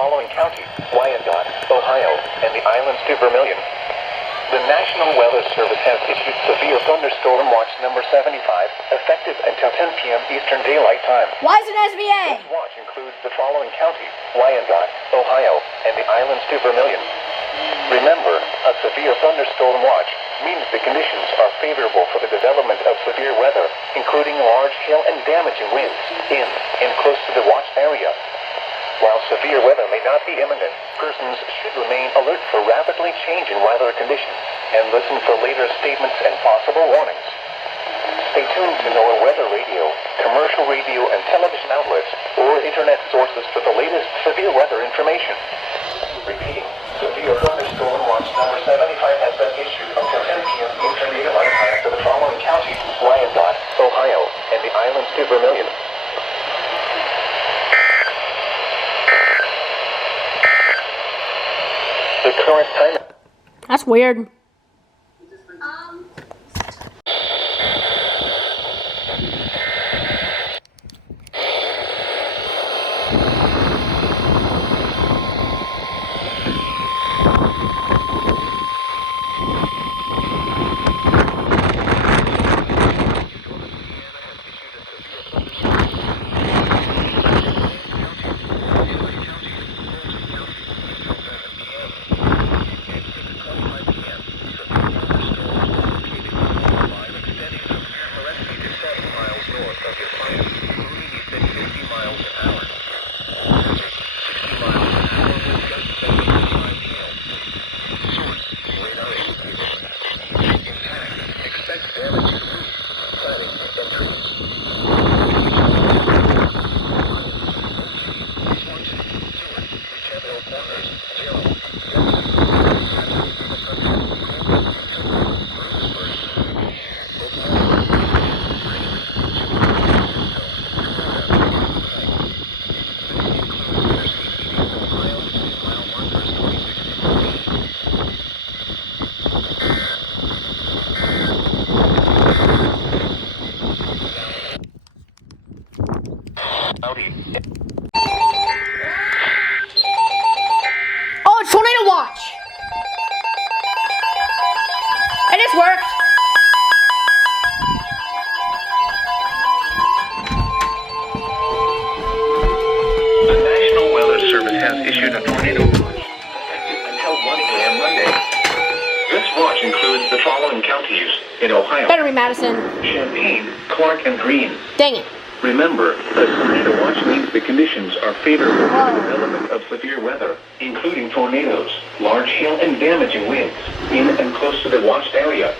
following counties: Wyandotte, Ohio, and the islands to Vermilion. The National Weather Service has issued severe thunderstorm watch number 75, effective until 10 p.m. Eastern Daylight Time. Why is it SVA? This watch includes the following counties: Wyandotte, Ohio, and the islands to Vermilion. Remember, a severe thunderstorm watch means the conditions are favorable for the development of severe weather, including large hail and damaging winds in and close to the watch area. While severe weather may not be imminent, persons should remain alert for rapidly changing weather conditions and listen for later statements and possible warnings. Stay tuned to NOAA Weather Radio, commercial radio and television outlets, or internet sources for the latest severe weather information. Repeating, severe thunderstorm watch number 75 has been issued until 10 p.m. Eastern Daylight Time for the following counties: Wyandotte, Ohio, and the islands to Vermilion. The current time. That's weird. Oh, it's tornado watch. It just worked. The National Weather Service has issued a tornado watch effective until 1 a.m. Monday. This watch includes the following counties in Ohio: Better be Madison. Champaign, Clark, and Greene. Dang it. Remember, the tornado watch means the conditions are favorable for the development of severe weather, including tornadoes, large hail, and damaging winds in and close to the watched area.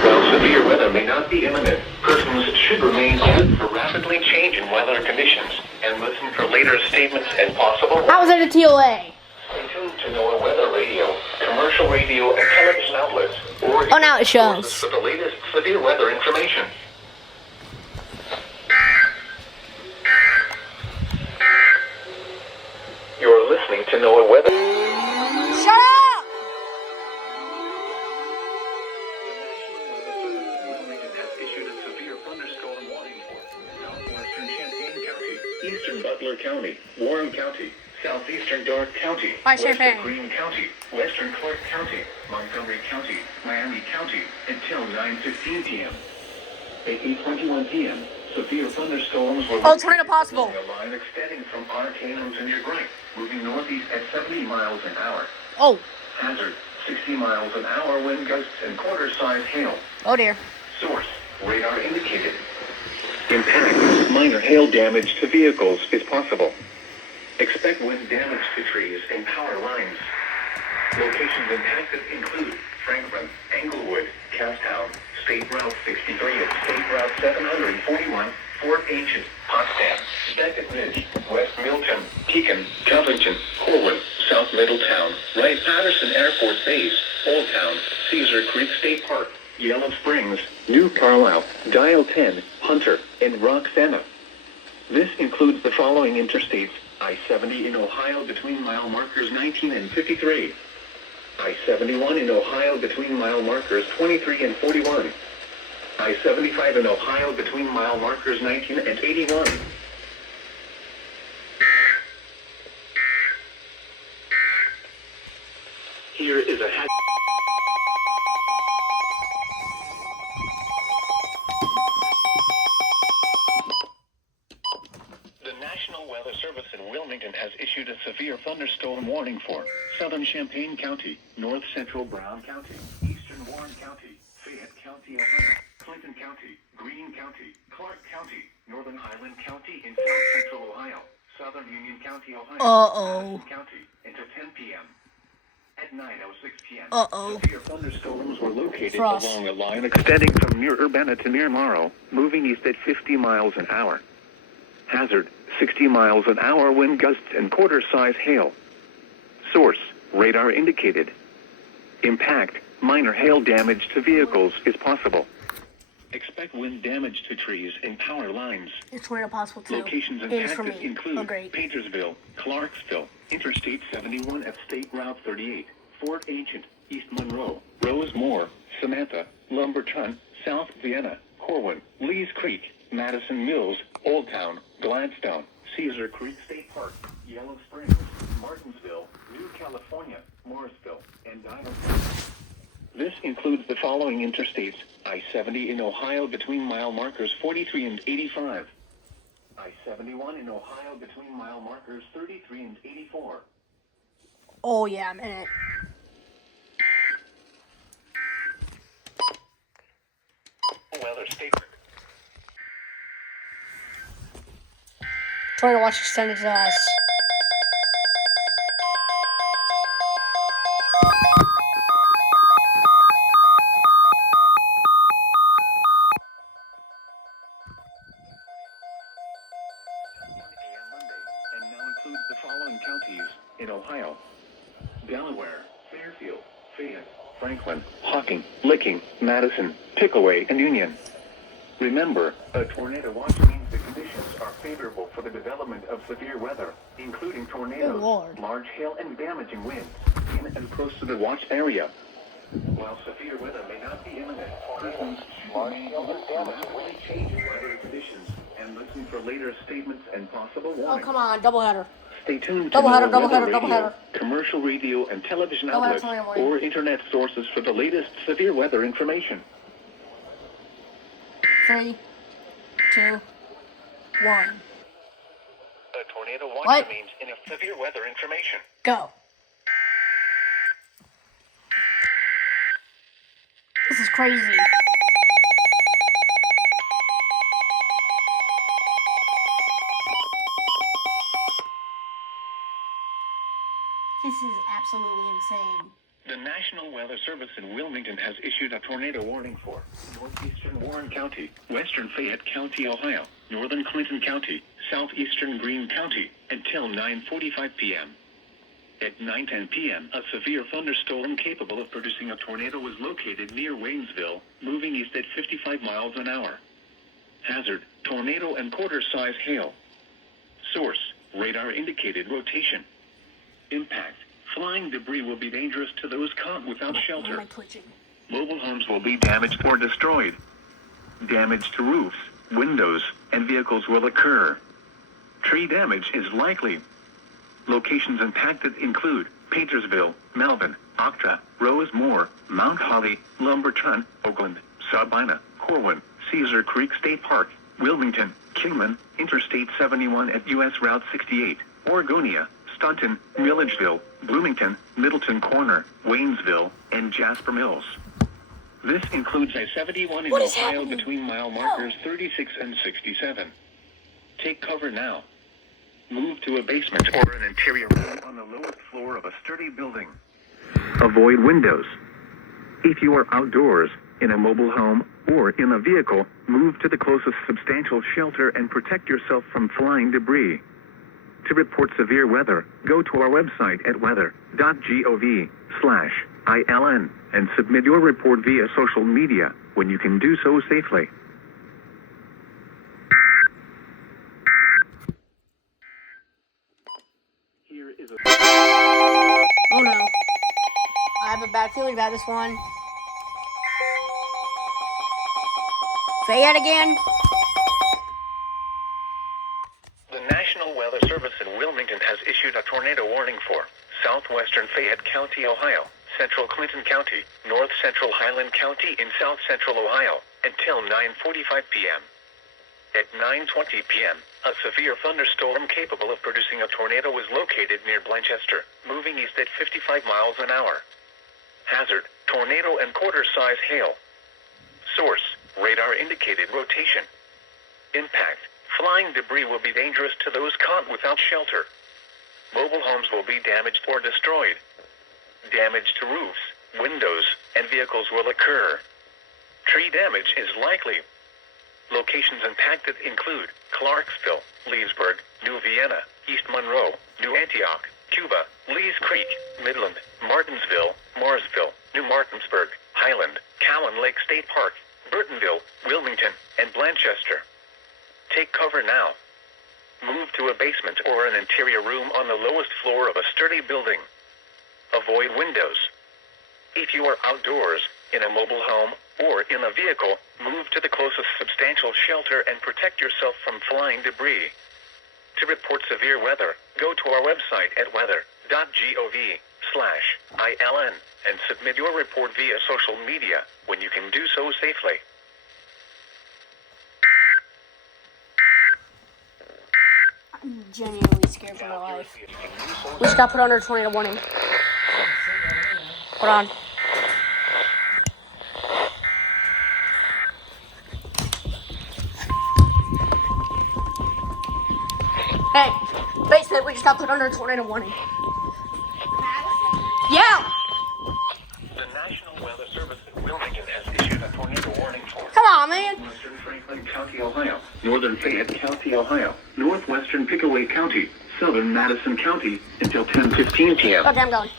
While severe weather may not be imminent, persons should remain alert for rapidly changing weather conditions and listen for later statements and possible. How was it a TOA? Stay tuned to NOAA Weather Radio, commercial radio, and television outlets, or Oh, now it shows. for the latest severe weather information. You're listening to NOAA Weather. Shut up! Has issued a severe thunderstorm warning for southwestern Champaign County, eastern Butler County, Warren County, southeastern Darke County, Why western Champaign? Greene County, western Clark County, Montgomery County, Miami County, until 9:15 p.m. At 8:21 p.m., severe thunderstorms were Oh, tornado possible. a line extending from Arcane to New Bright, moving northeast at 70 miles an hour. Oh. Hazard, 60 miles an hour wind gusts and quarter-size hail. Oh dear. Source, radar indicated. Impact, minor hail damage to vehicles is possible. Expect wind damage to trees and power lines. Locations impacted include Franklin, Englewood, Casttown, State Route 63 and State Route 741, Fort Ancient, Potsdam, Beckett Ridge, West Milton, Pekin, Covington, Corwin, South Middletown, Wright-Patterson Air Force Base, Old Town, Cedar Creek State Park, Yellow Springs, New Carlisle, Dial 10, Hunter, and Roxana. This includes the following interstates: I-70 in Ohio between mile markers 19 and 53. I-71 in Ohio between mile markers 23 and 41. I-75 in Ohio between mile markers 19 and 81. has issued a severe thunderstorm warning for southern Champaign County, north central Brown County, eastern Warren County, Fayette County, Ohio, Clinton County, Greene County, Clark County, northern Highland County in south central Ohio, southern Union County, Ohio, Madison County, until 10 p.m. At 9:06 p.m., severe thunderstorms were located along a line extending from near Urbana to near Morrow, moving east at 50 miles an hour. Hazard, 60 miles an hour wind gusts and quarter-size hail. Source, radar indicated. Impact, minor hail damage to vehicles is possible. Expect wind damage to trees and power lines. It's really possible too. Locations impacted include Paintersville, Clarksville, Interstate 71 at State Route 38, Fort Ancient, East Monroe, Rosemore, Samantha, Lumberton, South Vienna, Corwin, Lees Creek, Madison Mills, Old Town, Gladstone, Cedar Creek State Park, Yellow Springs, Martinsville, New California, Morrisville, and Dino. This includes the following interstates: I-70 in Ohio between mile markers 43 and 85. I-71 in Ohio between mile markers 33 and 84. Oh yeah, I'm in it. Weather statement. Try to watch extended to us. And now includes the following counties in Ohio: Delaware, Fairfield, Fayette, Franklin, Hocking, Licking, Madison, Pickaway, and Union. Remember, a tornado watch means the conditions are favorable for the development of severe weather, including tornadoes, large hail, and damaging winds, in and close to the watch area. While severe weather may not be imminent, persons should rapidly changing weather conditions and listen for later statements and possible warnings. Oh, come on, doubleheader. Stay tuned to doubleheader, commercial radio and television outlets, or internet sources for the latest severe weather information. 3, 2, 1. A tornado watch means in a severe weather information. Go. This is crazy. This is absolutely insane. The National Weather Service in Wilmington has issued a tornado warning for northeastern Warren County, western Fayette County, Ohio, northern Clinton County, southeastern Greene County, until 9:45 p.m. At 9:10 p.m., a severe thunderstorm capable of producing a tornado was located near Waynesville, moving east at 55 miles an hour. Hazard, tornado and quarter-size hail. Source, radar indicated rotation. Impact, flying debris will be dangerous to those caught without shelter. Mobile homes will be damaged or destroyed. Damage to roofs, windows, and vehicles will occur. Tree damage is likely. Locations impacted include Paintersville, Melvin, Octa, Rosemore, Mount Holly, Lumberton, Oakland, Sabina, Corwin, Cedar Creek State Park, Wilmington, Kingman, Interstate 71 at U.S. Route 68, Oregonia, Staunton, Milledgeville, Bloomington, Middleton Corner, Waynesville, and Jasper Mills. This includes I-71 in Ohio between mile markers 36 and 67. Take cover now. Move to a basement or an interior room on the lowest floor of a sturdy building. Avoid windows. If you are outdoors, in a mobile home, or in a vehicle, move to the closest substantial shelter and protect yourself from flying debris. To report severe weather, go to our website at weather.gov/ILN and submit your report via social media when you can do so safely. Here is a... Oh no. I have a bad feeling about this one. Fayette again? The National Weather Service in Wilmington has issued a tornado warning for southwestern Fayette County, Ohio, central Clinton County, north central Highland County in south central Ohio, until 9:45 p.m. At 9:20 p.m., a severe thunderstorm capable of producing a tornado was located near Blanchester, moving east at 55 miles an hour. Hazard, tornado and quarter-size hail. Source, radar indicated rotation. Impact, flying debris will be dangerous to those caught without shelter. Mobile homes will be damaged or destroyed. Damage to roofs, windows, and vehicles will occur. Tree damage is likely. Locations impacted include Clarksville, Leesburg, New Vienna, East Monroe, New Antioch, Cuba, Lees Creek, Midland, Martinsville, Marsville, New Martinsburg, Highland, Cowan Lake State Park, Burtonville, Wilmington, and Blanchester. Take cover now. Move to a basement or an interior room on the lowest floor of a sturdy building. Avoid windows. If you are outdoors, in a mobile home, or in a vehicle, move to the closest substantial shelter and protect yourself from flying debris. To report severe weather, go to our website at weather.gov/ILN and submit your report via social media when you can do so safely. I'm genuinely scared for my life. We just got put under a tornado warning. Hold on. Hey, basement, we just got put under a tornado warning. Yeah! The National Weather Service in Wilmington has issued a tornado warning for Come on, man. Western Franklin County, Ohio, Northern Fayette County, Ohio, Northwestern Pickaway County, Southern Madison County until 10:15 p.m. Okay, I'm going.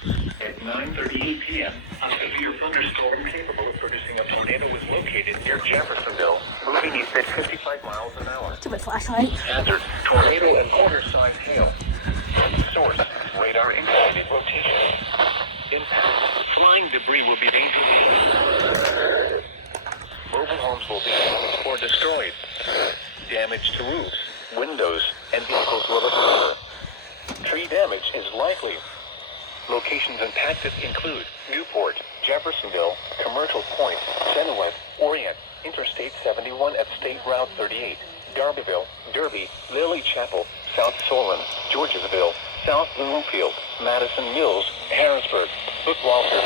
At 9:38 p.m., a severe thunderstorm capable of producing a tornado was located near Jeffersonville, moving east at 55 miles an hour. Stupid flashlight. Hazard, tornado and quarter-size hail. Source, radar indicated rotation. Impact, flying debris will be dangerous. Mobile homes will be damaged or destroyed. Damage to roofs, windows, and vehicles will occur. Tree damage is likely. Locations impacted include Newport, Jeffersonville, Commercial Point, Chenoweth, Orient, Interstate 71 at State Route 38, Darbyville, Derby, Lily Chapel, South Solon, Georgesville, South Bloomfield, Madison Mills, Harrisburg, Bookwalter,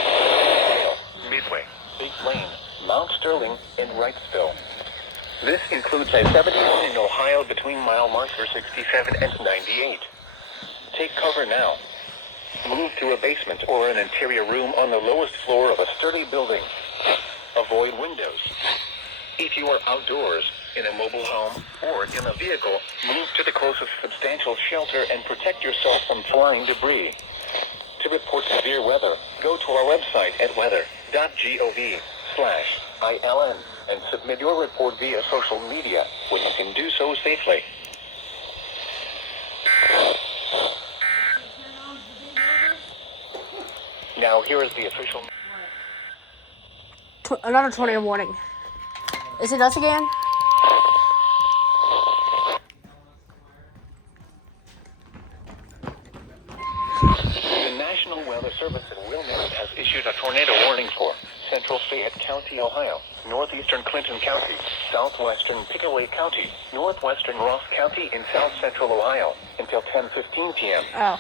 Vale, Midway, Big Lane, Mount Sterling, and Wrightsville. This includes I-71 in Ohio between mile marker 67 and 98. Take cover now. Move to a basement or an interior room on the lowest floor of a sturdy building. Avoid windows. If you are outdoors, in a mobile home, or in a vehicle, move to the closest substantial shelter and protect yourself from flying debris. To report severe weather, go to our website at weather.gov/ILN and submit your report via social media when you can do so safely. Now here is the official... Another tornado warning. Is it us again? The National Weather Service in Wilmington has issued a tornado warning for Central Fayette County, Ohio, Northeastern Clinton County, Southwestern Pickaway County, Northwestern Ross County, and South Central Ohio until 10:15 p.m. Oh.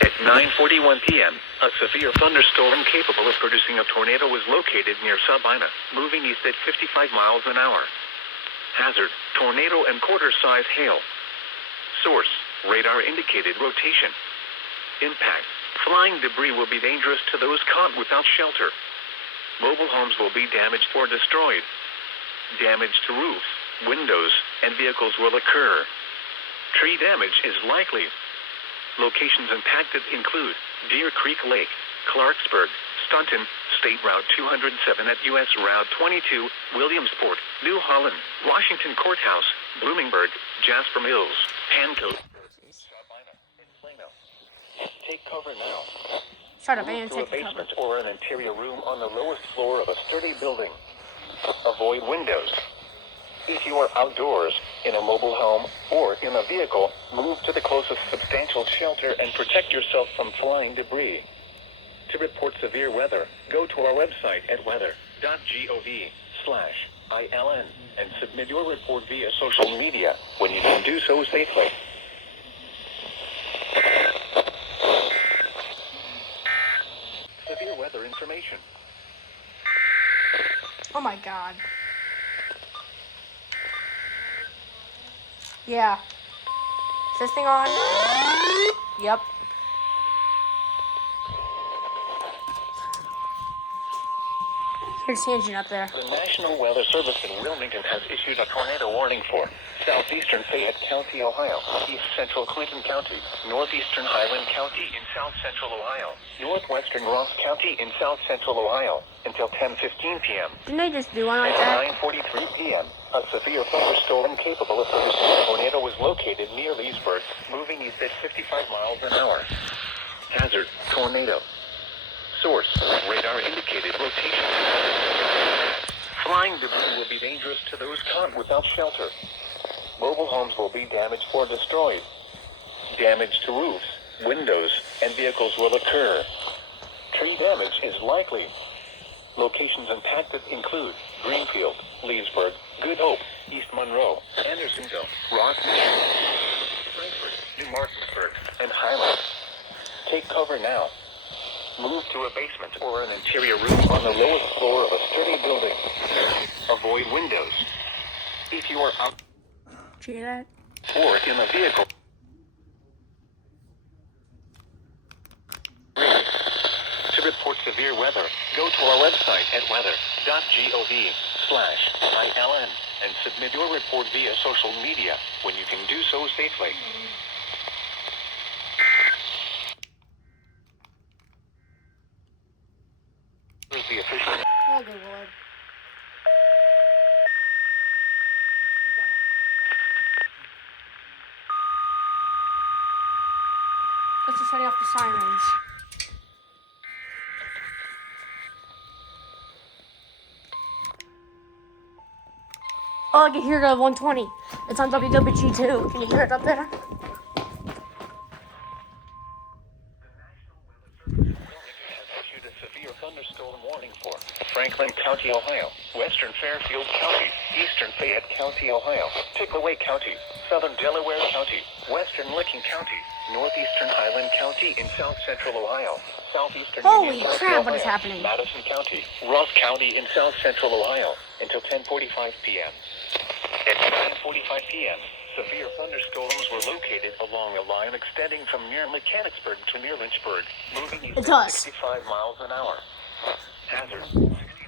At 9:41 p.m., a severe thunderstorm capable of producing a tornado was located near Sabina, moving east at 55 miles an hour. Hazard, tornado and quarter-size hail. Source, radar indicated rotation. Impact, flying debris will be dangerous to those caught without shelter. Mobile homes will be damaged or destroyed. Damage to roofs, windows, and vehicles will occur. Tree damage is likely. Locations impacted include Deer Creek Lake, Clarksburg, Staunton, State Route 207 at U.S. Route 22, Williamsport, New Holland, Washington Courthouse, Bloomingburg, Jasper Mills, Hancock, Sabina, and Plano. Take cover now. Start a van, Move to a take the cover. basement or an interior room on the lowest floor of a sturdy building. Avoid windows. If you are outdoors, in a mobile home, or in a vehicle, move to the closest substantial shelter and protect yourself from flying debris. To report severe weather, go to our website at weather.gov/ILN ILN and submit your report via social media when you can do so safely. Severe weather information. Oh my god. Yeah. Is this thing on? Yep. Here's the engine up there. The National Weather Service in Wilmington has issued a tornado warning for southeastern Fayette County, Ohio, east central Clinton County, northeastern Highland County in south central Ohio, northwestern Ross County in south central Ohio until 10:15 p.m. Didn't they just do one like At that? 9:43 p.m., a severe thunderstorm capable of producing a tornado was located near Leesburg, moving east at 55 miles an hour. Hazard, tornado. Source, radar indicated location. Flying debris will be dangerous to those caught without shelter. Mobile homes will be damaged or destroyed. Damage to roofs, windows, and vehicles will occur. Tree damage is likely. Locations impacted include Greenfield, Leesburg, Good Hope, East Monroe, Andersonville, Ross, Frankfort, New Martinsburg, and Highland. Take cover now. Move to a basement or an interior room on the lowest floor of a sturdy building. Avoid windows. If you are out Did you hear that? or in a vehicle, to report severe weather, go to our website at weather.gov/ILN and submit your report via social media when you can do so safely. Here's the official. Oh, good lord. Let's just shutting off the sirens. Oh, I can hear it at 120. It's on WWG too. Can you hear it up there? Has issued a severe thunderstorm warning for Franklin County, Ohio, western Fairfield County, eastern Fayette County, Ohio, Pickaway County, southern Delaware County, western Licking County, northeastern Highland County in south central Ohio, southeastern Holy Union County, crap, what is Ohio, happening? Madison County, Ross County in south central Ohio until 10:45 p.m. At 9:45 p.m., severe thunderstorms were located along a line extending from near Mechanicsburg to near Lynchburg, moving east It's at us. 65 miles an hour. Hazard, 60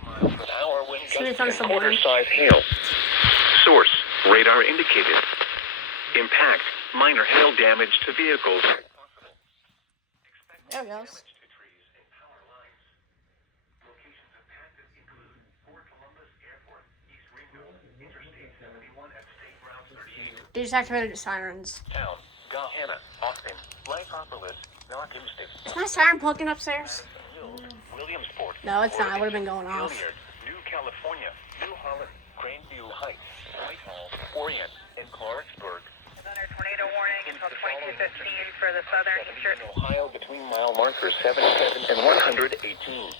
miles an hour wind Severe gusts and thunderstorm warning. quarter-size hail. Source, radar indicated. Impact, minor hail damage to vehicles. There it goes. To trees and power lines. Locations impacted include Fort Columbus Airport, East Ringo, Interstate 71 at State Route 38. They just activated the sirens. Town, Gahanna, Austin, Lycopolis, Narcomstic, Is my siren plugged in upstairs? Hills, Williamsport. No, it's not. It would have been Oregon, going off. Hilliard, New California, New Holland, Grandview Heights, Whitehall, Orient, and Clarksburg. Another tornado warning until 22:15 for the southern eastern. In Ohio between mile markers 77 and 118.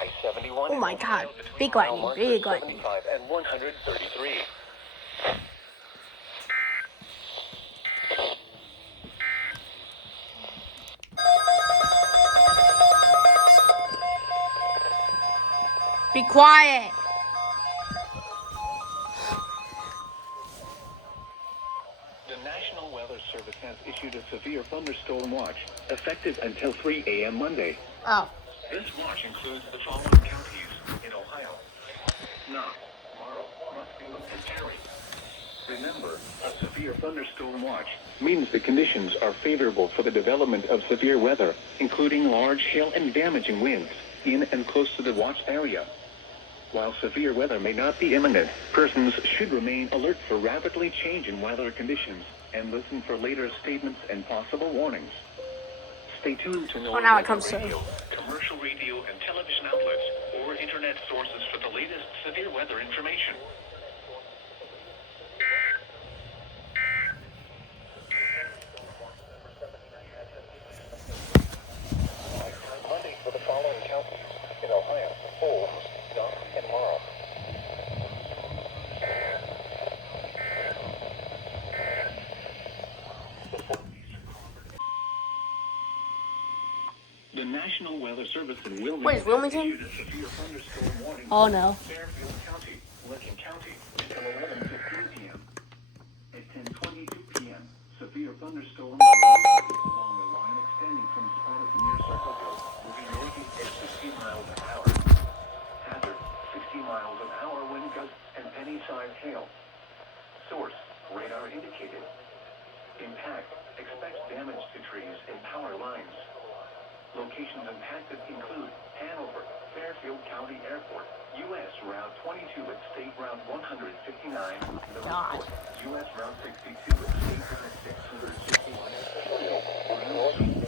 I-71. Oh my in God. Ohio between Big mile lightning, markers big lightning. 75 and 133. Be quiet. The National Weather Service has issued a severe thunderstorm watch, effective until 3 a.m. Monday. Oh. This watch includes the following counties in Ohio: Knox, Marl, Muscatine, and Perry. Remember, a severe thunderstorm watch means the conditions are favorable for the development of severe weather, including large hail and damaging winds in and close to the watch area. While severe weather may not be imminent, persons should remain alert for rapidly changing weather conditions and listen for later statements and possible warnings. Stay tuned to know Oh, now it comes to- radio, commercial radio and television outlets, or internet sources for the latest severe weather information. Monday for the following counties in Ohio: Holmes, Knox, and Marl. National Weather Service in Wilmington Wait, is Wilmington? issued a severe thunderstorm warning Oh for no. Fairfield County, Lincoln County, until 11:15 p.m. At 10:22 p.m., severe thunderstorms were located along the line extending from Sparta near Circleville, moving northeast at 60 miles an hour. Hazard: 60 miles an hour wind gusts and penny-sized hail. Source: radar indicated. Impact: expect damage to trees and power lines. Locations impacted include Hanover, Fairfield County Airport, U.S. Route 22 at State Route 159, God. U.S. Route 62 at State Route 661,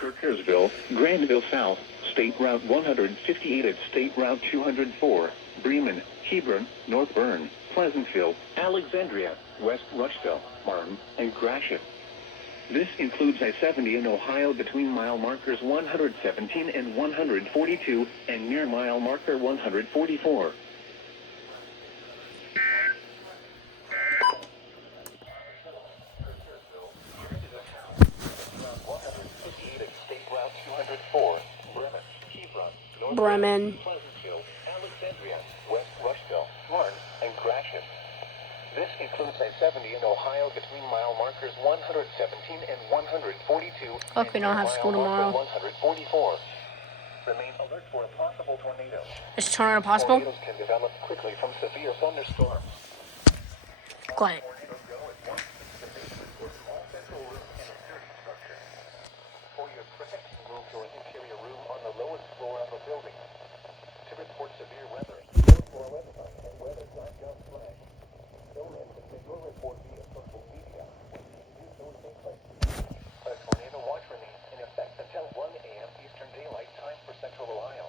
Kirkersville, Grandville South, State Route 158 at State Route 204, Bremen, Hebron, North Bern, Pleasantville, Alexandria, West Rushville, Martin, and Gratiot. This includes I-70 in Ohio between mile markers 117 and 142 and near mile marker 144. Bremen. Pleasantville, Alexandria, West Rushville, Martin, and Gratiot. This includes I-70 in Ohio between mile markers 117 and 142. Fuck, we don't have school tomorrow. 144. Remain alert for a possible tornado. Is tornado possible? Tornadoes can develop quickly from severe thunderstorms. Quiet. Tornadoes go at once to the basement or small central room in a sturdy structure. For your protection, move to an interior room on the lowest floor of a building. To report severe weather, go to our website at weather.gov/. Your report via social media. Use those links. A tornado watch remains in effect until 1 a.m. Eastern Daylight Time for Central Ohio.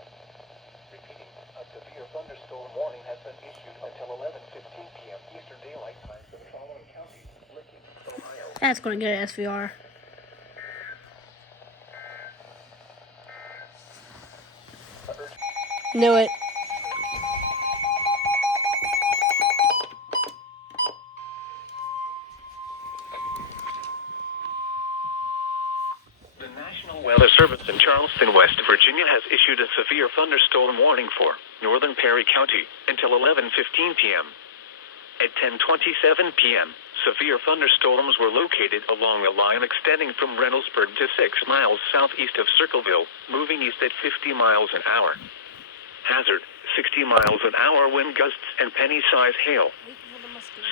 Repeating, a severe thunderstorm warning has been issued until 11:15 p.m. Eastern Daylight Time for the following counties: Lincoln, Ohio. That's gonna get an SVR. Knew it. The National Weather Service in Charleston, West Virginia has issued a severe thunderstorm warning for northern Perry County until 11:15 p.m. At 10:27 p.m., severe thunderstorms were located along a line extending from Reynoldsburg to 6 miles southeast of Circleville, moving east at 50 miles an hour. Hazard: 60 miles an hour wind gusts and penny-sized hail.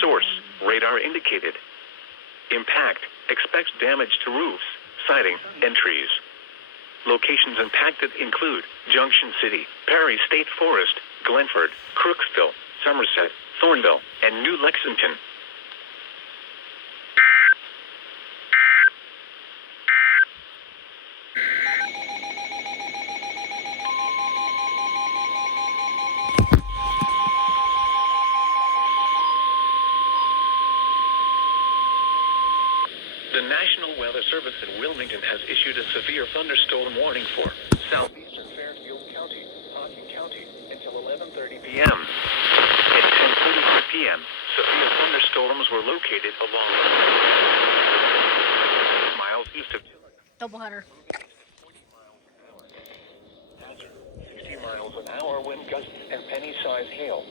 Source: radar indicated. Impact: expect damage to roofs, siding, and trees. Locations impacted include Junction City, Perry State Forest, Glenford, Crooksville, Somerset, Thornville, and New Lexington. The National Weather Service in Wilmington has issued a severe thunderstorm warning for southeastern Fairfield County, Hocking County, until 11:30 p.m. At 10:32 p.m., severe thunderstorms were located along miles east of Doubleheader. 60 miles an hour wind gusts and penny-sized hail.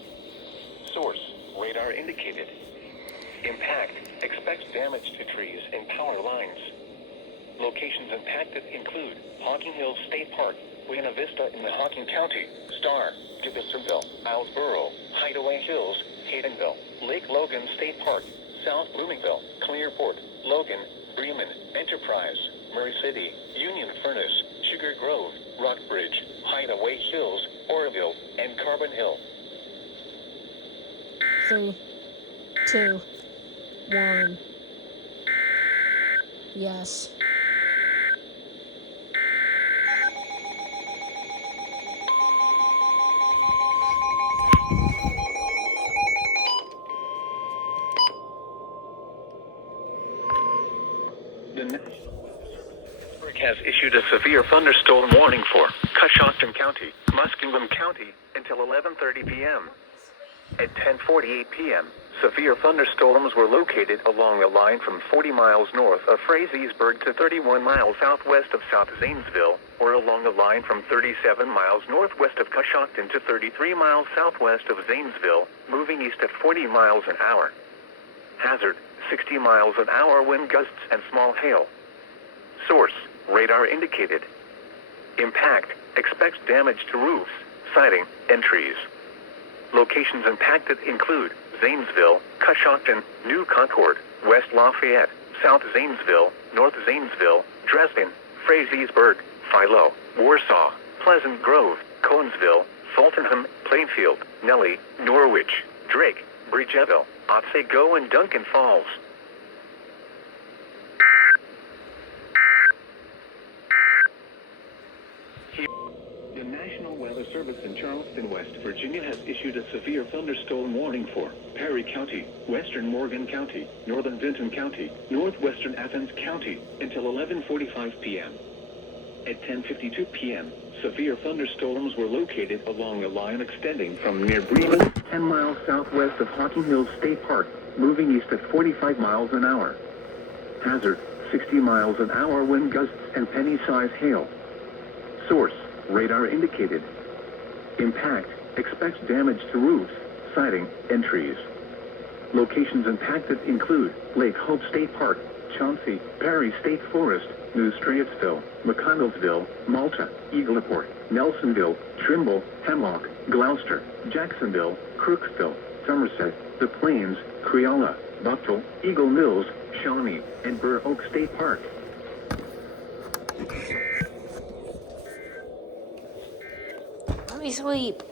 Source: radar indicated. Impact: expect damage to trees and power lines. Locations impacted include Hocking Hills State Park, Buena Vista in the Hocking County, Star, Dickersonville, Islesboro, Hideaway Hills, Haydenville, Lake Logan State Park, South Bloomingville, Clearport, Logan, Bremen, Enterprise, Murray City, Union Furnace, Sugar Grove, Rockbridge, Hideaway Hills, Oroville, and Carbon Hill. 3, 2, 1. Yes. The National has issued a severe thunderstorm warning for Coshocton County, Muskingum County until 11:30 p.m. At 10:48 p.m., severe thunderstorms were located along a line from 40 miles north of Frazeysburg to 31 miles southwest of South Zanesville, or along a line from 37 miles northwest of Coshocton to 33 miles southwest of Zanesville, moving east at 40 miles an hour. Hazard, 60 miles an hour wind gusts and small hail. Source, radar indicated. Impact, expects damage to roofs, siding, and trees. Locations impacted include Zanesville, Coshocton, New Concord, West Lafayette, South Zanesville, North Zanesville, Dresden, Frazeysburg, Philo, Warsaw, Pleasant Grove, Conesville, Fultonham, Plainfield, Nellie, Norwich, Drake, Bridgeville, Otsego, and Duncan Falls. The National Weather Service in Charleston, West Virginia has issued a severe thunderstorm warning for Perry County, Western Morgan County, Northern Vinton County, Northwestern Athens County until 11:45 p.m. At 10:52 p.m., severe thunderstorms were located along a line extending from near Bremen, 10 miles southwest of Hocking Hills State Park, moving east at 45 miles an hour. Hazard, 60 miles an hour wind gusts and penny-size hail. Source, radar indicated. Impact, expects damage to roofs, siding, and trees. Locations impacted include Lake Hope State Park, Chauncey, Perry State Forest, New Strayetsville, McConnellsville, Malta, Eagleport, Nelsonville, Trimble, Hemlock, Gloucester, Jacksonville, Crooksville, Somerset, The Plains, Creola, Buckville, Eagle Mills, Shawnee, and Burr Oak State Park. Let me sleep.